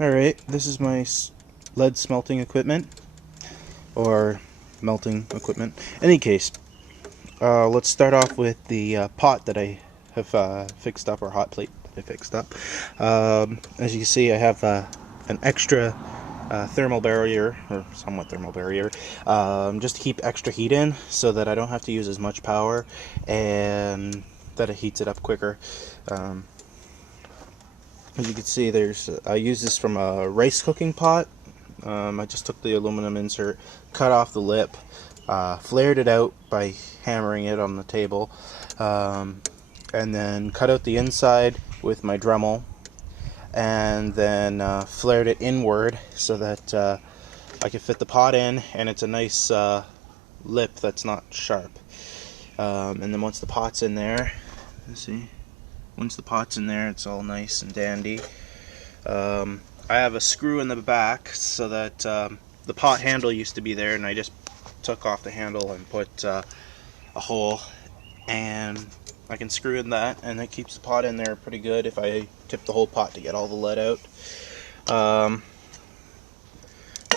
Alright, this is my lead smelting equipment, or melting equipment. In any case, let's start off with the pot that I have fixed up, or hot plate that I fixed up. As you can see, I have an extra thermal barrier, or somewhat thermal barrier, just to keep extra heat in, so that I don't have to use as much power, and that it heats it up quicker. As you can see, I use this from a rice cooking pot. I just took the aluminum insert, cut off the lip, flared it out by hammering it on the table, and then cut out the inside with my Dremel, and then flared it inward so that I could fit the pot in, and it's a nice lip that's not sharp. And then once the pot's in there, let's see. Once the pot's in there, it's all nice and dandy. I have a screw in the back so that the pot handle used to be there, and I just took off the handle and put a hole, and I can screw in that, and that keeps the pot in there pretty good if I tip the whole pot to get all the lead out. And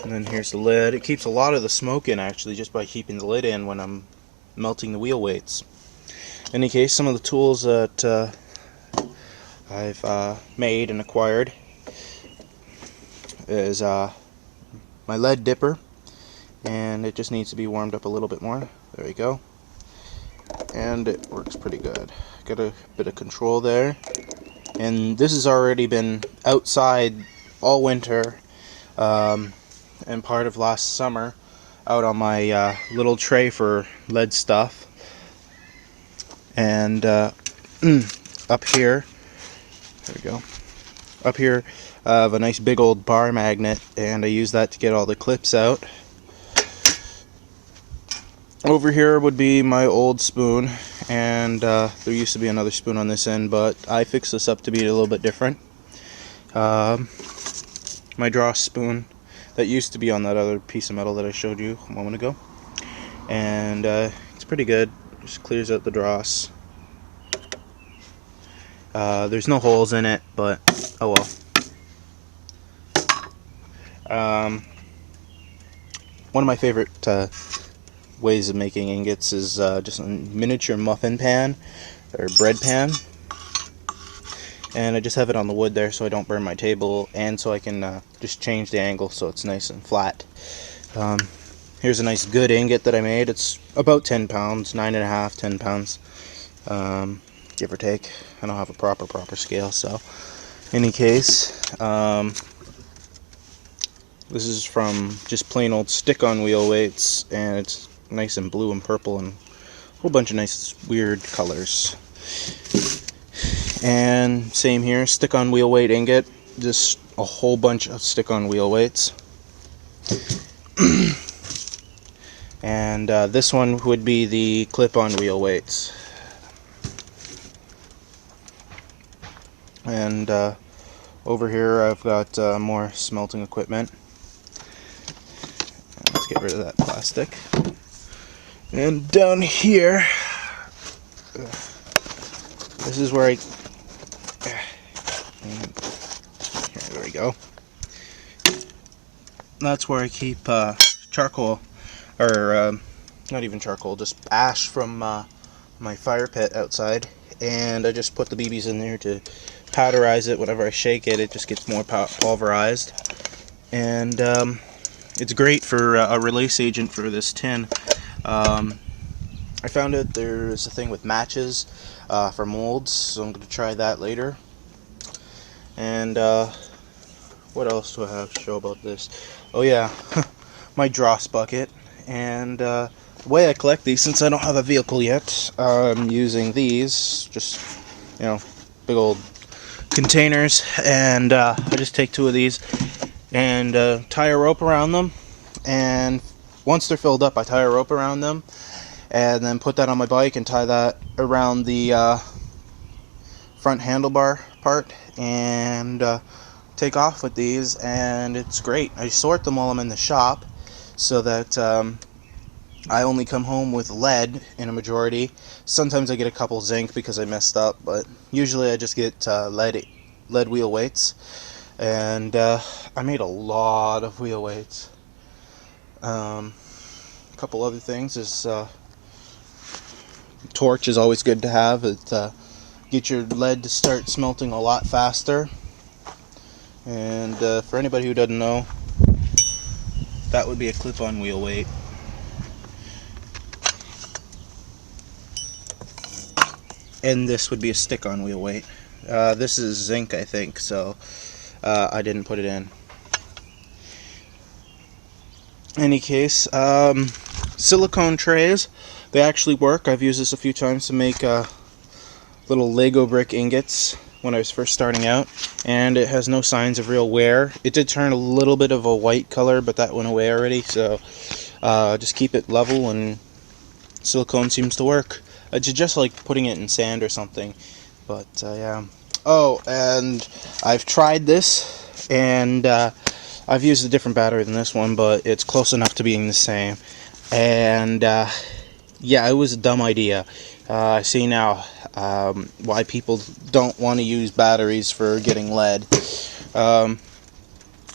then here's the lid. It keeps a lot of the smoke in, actually, just by keeping the lid in when I'm melting the wheel weights. In any case, some of the tools that I've made and acquired is my lead dipper, and it just needs to be warmed up a little bit more. There we go. And it works pretty good. Got a bit of control there. And this has already been outside all winter, and part of last summer out on my little tray for lead stuff. And up here, there we go. Up here I have a nice big old bar magnet, and I use that to get all the clips out. Over here would be my old spoon, and there used to be another spoon on this end, but I fixed this up to be a little bit different. My draw spoon that used to be on that other piece of metal that I showed you a moment ago, and it's pretty good. Just clears out the dross. There's no holes in it, but oh well. One of my favorite ways of making ingots is just a miniature muffin pan or bread pan, and I just have it on the wood there so I don't burn my table, and so I can just change the angle so it's nice and flat. Here's a nice good ingot that I made. It's about 10 pounds, 9.5, 10 pounds, give or take. I don't have a proper scale, so in any case, this is from just plain old stick-on wheel weights, and it's nice and blue and purple and a whole bunch of nice weird colors. And same here, stick-on wheel weight ingot, just a whole bunch of stick-on wheel weights. And this one would be the clip-on wheel weights. And over here I've got more smelting equipment. Let's get rid of that plastic. And down here, this is where there we go. That's where I keep charcoal, or not even charcoal, just ash from my fire pit outside, and I just put the BBs in there to powderize it. Whenever I shake it, it just gets more pulverized, and it's great for a release agent for this tin. I found out there's a thing with matches for molds, so I'm going to try that later. And what else do I have to show about this? Oh yeah, my dross bucket. And the way I collect these, since I don't have a vehicle yet, I'm using these, just, you know, big old containers, and I just take 2 of these and tie a rope around them, and once they're filled up I tie a rope around them, and then put that on my bike and tie that around the front handlebar part, and take off with these, and it's great. I sort them while I'm in the shop so that I only come home with lead in a majority. Sometimes I get a couple zinc because I messed up, but usually I just get lead wheel weights. And I made a lot of wheel weights. A couple other things is torch is always good to have. It get your lead to start smelting a lot faster. And for anybody who doesn't know, that would be a clip-on wheel weight. And this would be a stick-on wheel weight. This is zinc, I think, so I didn't put it in. Any case, silicone trays, they actually work. I've used this a few times to make little Lego brick ingots when I was first starting out, and it has no signs of real wear. It did turn a little bit of a white color, but that went away already, so just keep it level and silicone seems to work. It's just like putting it in sand or something, but yeah. Oh, and I've tried this, and I've used a different battery than this one, but it's close enough to being the same. And yeah, it was a dumb idea. I see now why people don't want to use batteries for getting lead.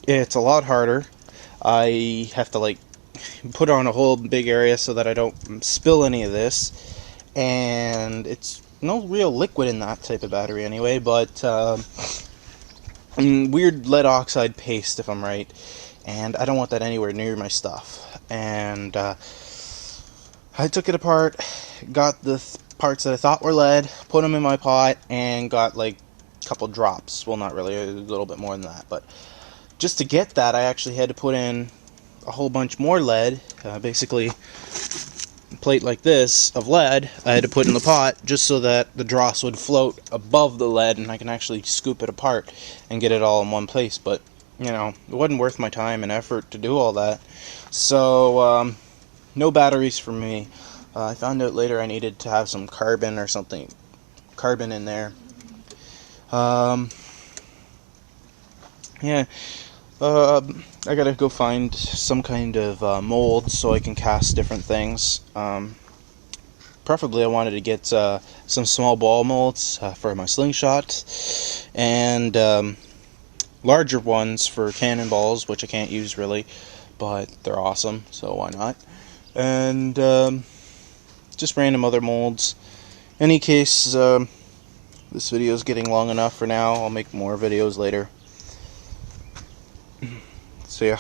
It's a lot harder. I have to like put on a whole big area so that I don't spill any of this, and it's no real liquid in that type of battery anyway, but weird lead oxide paste, if I'm right, and I don't want that anywhere near my stuff. And I took it apart, got the parts that I thought were lead, put them in my pot, and got like a couple drops. Well, not really, a little bit more than that, but just to get that, I actually had to put in a whole bunch more lead, basically a plate like this of lead I had to put in the pot just so that the dross would float above the lead and I can actually scoop it apart and get it all in one place. But you know, it wasn't worth my time and effort to do all that, so no batteries for me. I found out later I needed to have some carbon or something, carbon in there. Yeah. I gotta go find some kind of mold so I can cast different things. Preferably I wanted to get some small ball molds for my slingshot, and larger ones for cannonballs, which I can't use really, but they're awesome, so why not? And just random other molds. Any case, this video is getting long enough for now. I'll make more videos later. See ya.